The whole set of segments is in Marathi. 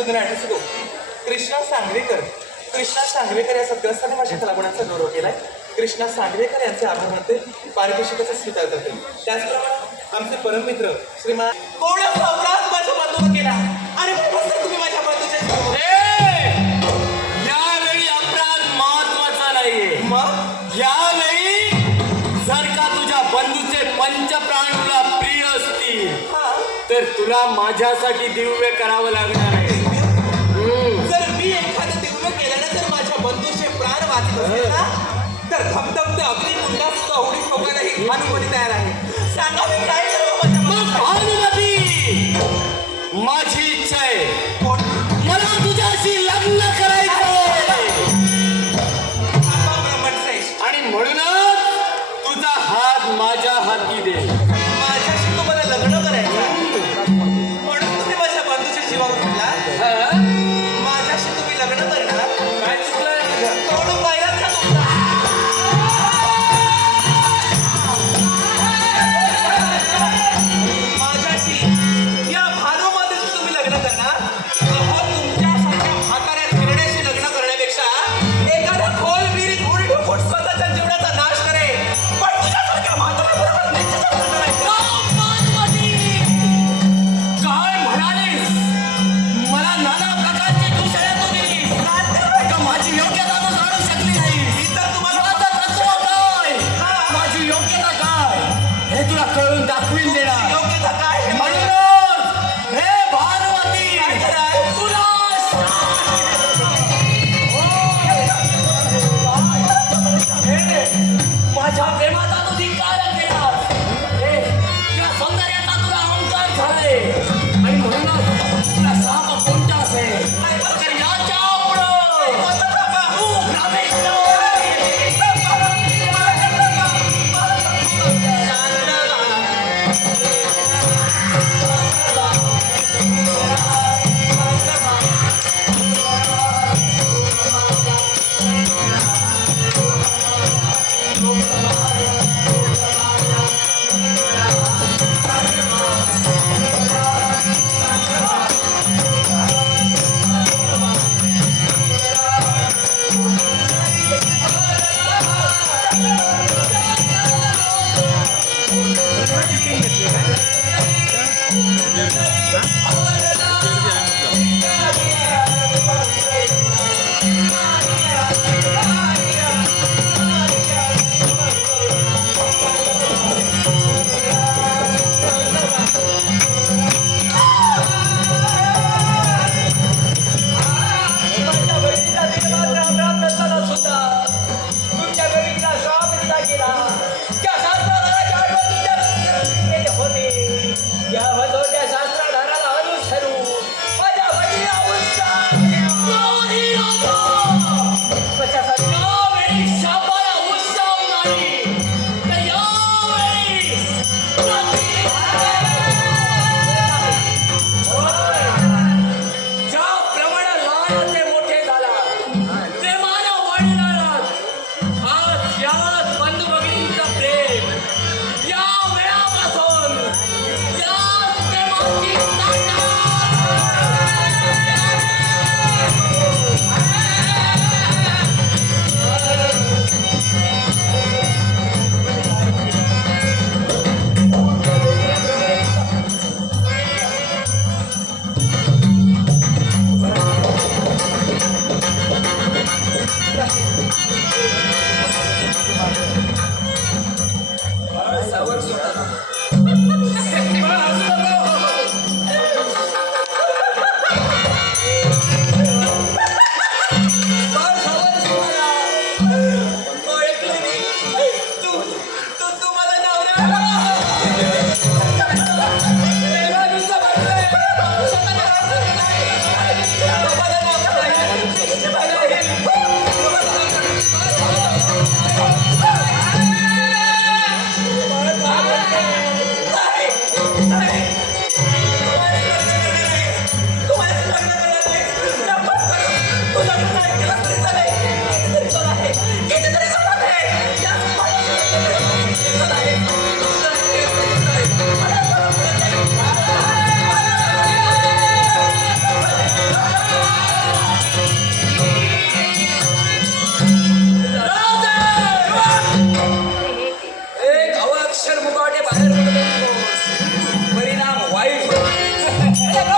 सुंदर आठवतो कृष्णा सांगवेकर. कृष्णा सांगवेकर या सद्ग्रस्ताने माझ्या कलागुणांचा गौरव केलाय. कृष्णा सांगवेकर यांचे आभार मानते पारितोषिकाचा स्वीकार करते त्याचप्रमाणे आमचे परममित्र श्रीमान कोण अपराध माझ्या केला? आणि तुम्ही माझ्या बंधूच्या ए! यावेळी अपराध महत्त्वाचा नाहीये. मग? यावेळी जर का तुझ्या बंधूचे पंचप्राण तुला प्रिय असतील तर तुला माझ्यासाठी दिव्य करावं लागणार आहे. तर धबधबते अगदी सुद्धा उडी ठोकायला ही भानुमती तयार आहे सांगा मी काय करू माझ्या? भानुमती माझी इच्छा आहे कोण? मला तुझ्याशी लग्न करायचं ब्रह्मश्रेष्ठ. आणि म्हणूनच तुझा हात माझ्या हाती दे योग्यता काय माझी योग्यता काय? हे तुला कळून दाखवून देणार. योग्यता अक्षर मुकावटे बाहेर पडले. परिणाम वाईट.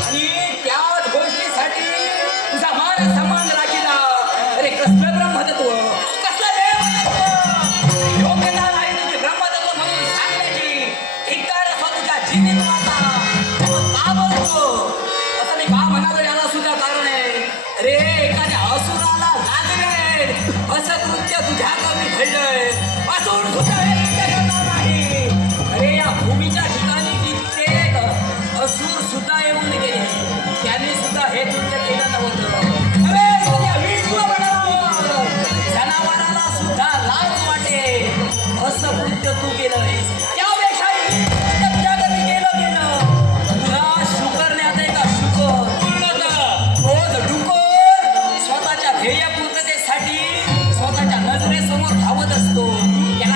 आणि त्याच गोष्टीसाठी तुझा मान सन्मान राखीला. अरे कसलं ब्रह्मतत्व? कसलं योग्यता नाही तुझी ब्रह्मतत्व म्हणून सांगण्याची धिक्कार असो तुझ्या जीवितवाचा मी का म्हणालो याला सुद्धा कारण आहे. अरे एखाद्या असुराला लागले असं Hey.